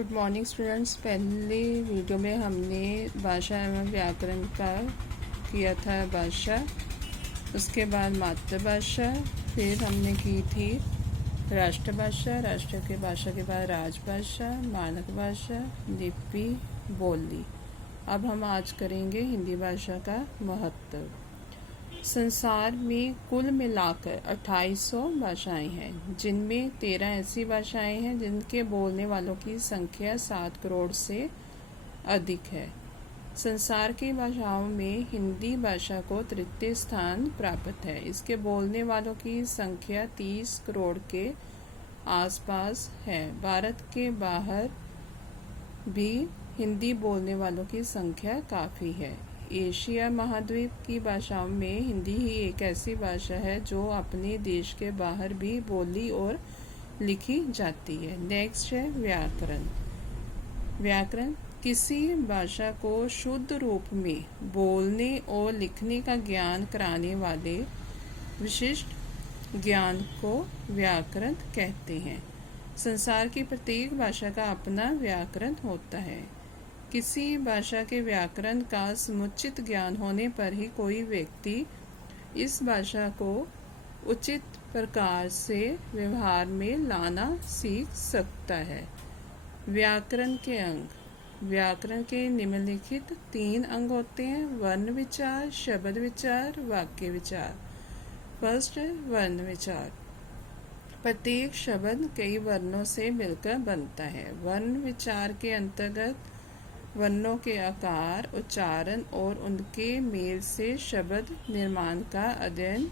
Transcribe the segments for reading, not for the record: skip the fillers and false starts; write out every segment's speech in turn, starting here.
Good morning students. पहले video में हमने भाषा एवं व्याकरण का किया था भाषा, उसके बाद मातृभाषा, फिर हमने की थी राष्ट्रभाषा, राष्ट्र के भाषा के बाद राजभाषा, मानक भाषा, लिपि, बोली। अब हम आज करेंगे हिंदी भाषा का महत्व। संसार में कुल मिलाकर 2800 भाषाएं हैं, जिनमें 13 ऐसी भाषाएं हैं जिनके बोलने वालों की संख्या 7 करोड़ से अधिक है। संसार की भाषाओं में हिंदी भाषा को तृतीय स्थान प्राप्त है। इसके बोलने वालों की संख्या 30 करोड़ के आसपास है। भारत के बाहर भी हिंदी बोलने वालों की संख्या काफ़ी है। एशिया महाद्वीप की भाषाओं में हिंदी ही एक ऐसी भाषा है जो अपने देश के बाहर भी बोली और लिखी जाती है। नेक्स्ट है व्याकरण। व्याकरण किसी भाषा को शुद्ध रूप में बोलने और लिखने का ज्ञान कराने वाले विशिष्ट ज्ञान को व्याकरण कहते हैं। संसार की प्रत्येक भाषा का अपना व्याकरण होता है। किसी भाषा के व्याकरण का समुचित ज्ञान होने पर ही कोई व्यक्ति इस भाषा को उचित प्रकार से व्यवहार में लाना सीख सकता है। व्याकरण के अंग। व्याकरण के निम्नलिखित 3 अंग होते हैं: वर्ण विचार, शब्द विचार, वाक्य विचार। फर्स्ट है वर्ण विचार। प्रत्येक शब्द कई वर्णों से मिलकर बनता है। वर्ण विचार के अंतर्गत वर्णों के आकार, उच्चारण और उनके मेल से शब्द निर्माण का अध्ययन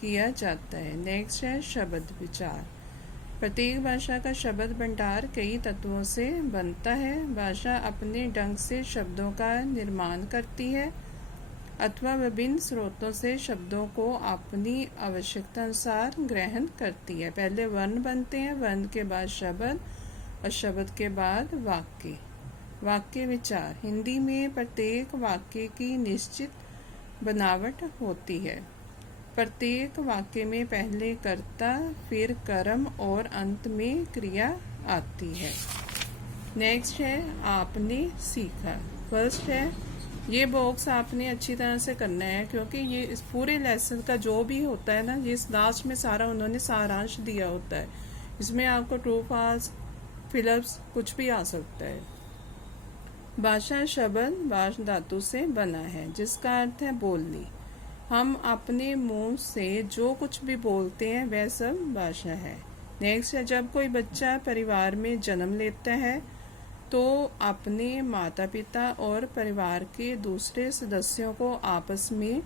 किया जाता है। नेक्स्ट है शब्द विचार। प्रत्येक भाषा का शब्द भंडार कई तत्वों से बनता है। भाषा अपने ढंग से शब्दों का निर्माण करती है अथवा विभिन्न स्रोतों से शब्दों को अपनी आवश्यकता अनुसार ग्रहण करती है। पहले वर्ण बनते हैं, वर्ण के बाद शब्द और शब्द के बाद वाक्य। वाक्य विचार। हिंदी में प्रत्येक वाक्य की निश्चित बनावट होती है। प्रत्येक वाक्य में पहले कर्ता, फिर कर्म और अंत में क्रिया आती है। नेक्स्ट है आपने सीखा। फर्स्ट है ये बॉक्स आपने अच्छी तरह से करना है, क्योंकि ये इस पूरे लेसन का जो भी होता है ना, ये लास्ट में सारा उन्होंने सारांश दिया होता है। इसमें आपको ट्रू फॉल्स, फिलअप्स कुछ भी आ सकता है। भाषा शब्द भाष धातु से बना है, जिसका अर्थ है बोलनी। हम अपने मुंह से जो कुछ भी बोलते हैं वह सब भाषा है। नेक्स्ट है जब कोई बच्चा परिवार में जन्म लेता है तो अपने माता पिता और परिवार के दूसरे सदस्यों को आपस में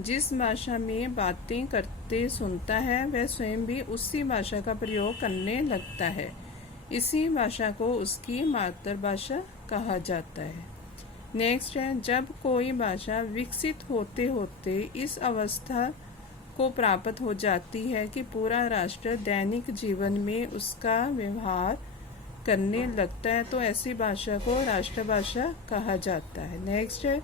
जिस भाषा में बातें करते सुनता है वह स्वयं भी उसी भाषा का प्रयोग करने लगता है। इसी भाषा को उसकी मातृभाषा कहा जाता है। नेक्स्ट है जब कोई भाषा विकसित होते होते इस अवस्था को प्राप्त हो जाती है कि पूरा राष्ट्र दैनिक जीवन में उसका व्यवहार करने लगता है, तो ऐसी भाषा को राष्ट्रभाषा कहा जाता है। नेक्स्ट है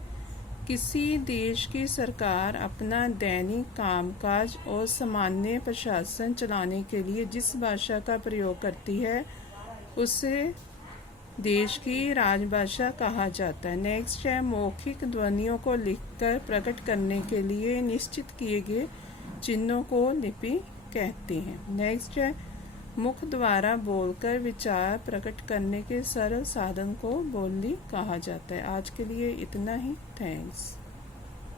किसी देश की सरकार अपना दैनिक कामकाज और सामान्य प्रशासन चलाने के लिए जिस भाषा का प्रयोग करती है उसे देश की राजभाषा कहा जाता है। नेक्स्ट है मौखिक ध्वनियों को लिखकर प्रकट करने के लिए निश्चित किए गए चिन्हों को लिपि कहते हैं। नेक्स्ट है मुख द्वारा बोलकर विचार प्रकट करने के सरल साधन को बोली कहा जाता है। आज के लिए इतना ही। थैंक्स।